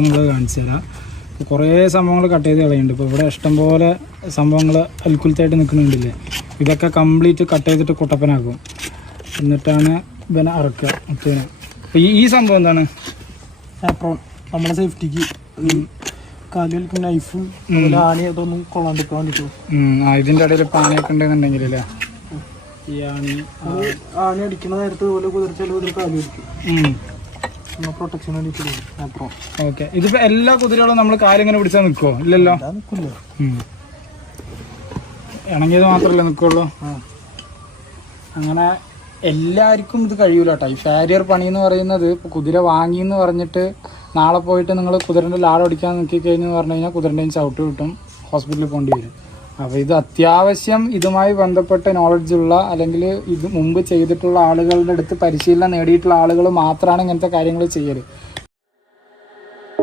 എന്നുള്ളത് കാണിച്ചു തരാം. കുറേ സംഭവങ്ങൾ കട്ട് ചെയ്ത് കളയുന്നുണ്ട്. ഇപ്പോൾ ഇവിടെ ഇഷ്ടംപോലെ സംഭവങ്ങൾ അൽക്കുലത്തായിട്ട് നിൽക്കുന്നുണ്ടല്ലേ, ഇതൊക്കെ കംപ്ലീറ്റ് കട്ട് ചെയ്തിട്ട് കുട്ടപ്പനാക്കും. എന്നിട്ടാണ് ഇവനെ അറക്കുക മുത്തുവിനെ. അപ്പോൾ ഈ സംഭവം എന്താണ്? ആപ്രോൺ, നമ്മുടെ സേഫ്റ്റിക്ക് കാലിൽ നൈഫും ആണി അതൊന്നും കൊള്ളാണ്ടിരിക്കാൻ വേണ്ടിയിട്ട്. ഇതിൻ്റെ ഇടയിൽ പാനയൊക്കെ ഉണ്ടെന്നുണ്ടെങ്കിൽ അല്ലേ, ഈ ആണി അടിക്കുന്ന നേരത്തെ പോലെ കുതിർച്ചാൽ കുതിർ കാലി അടിക്കും, പ്രൊട്ടക്ഷൻ വേണ്ടിയിട്ട് ആപ്രോൺ. ഓക്കെ. ഇതിപ്പോൾ എല്ലാ കുതിരകളും നമ്മൾ കാലിങ്ങനെ പിടിച്ചാൽ നിൽക്കുമോ? ഇല്ലല്ലോ, ഇണങ്ങിയത് മാത്രമല്ലേ നിൽക്കുള്ളൂ. അങ്ങനെ എല്ലാവർക്കും ഇത് കഴിയൂല കേട്ടോ. ഈ ഫാരിയർ പണി എന്ന് പറയുന്നത് ഇപ്പോൾ കുതിര വാങ്ങി എന്ന് പറഞ്ഞിട്ട് നാളെ പോയിട്ട് നിങ്ങൾ കുതിരൻ്റെ ലാടടിക്കാൻ നോക്കിക്കഴിഞ്ഞെന്ന് പറഞ്ഞു കഴിഞ്ഞാൽ കുതിരൻ്റെയും ചവിട്ട് കിട്ടും, ഹോസ്പിറ്റലിൽ പോകേണ്ടി വരും. അപ്പോൾ ഇത് അത്യാവശ്യം ഇതുമായി ബന്ധപ്പെട്ട നോളജുള്ള അല്ലെങ്കിൽ ഇത് മുമ്പ് ചെയ്തിട്ടുള്ള ആളുകളുടെ അടുത്ത് പരിശീലനം നേടിയിട്ടുള്ള ആളുകൾ മാത്രമാണ് ഇങ്ങനത്തെ കാര്യങ്ങൾ ചെയ്യൽ.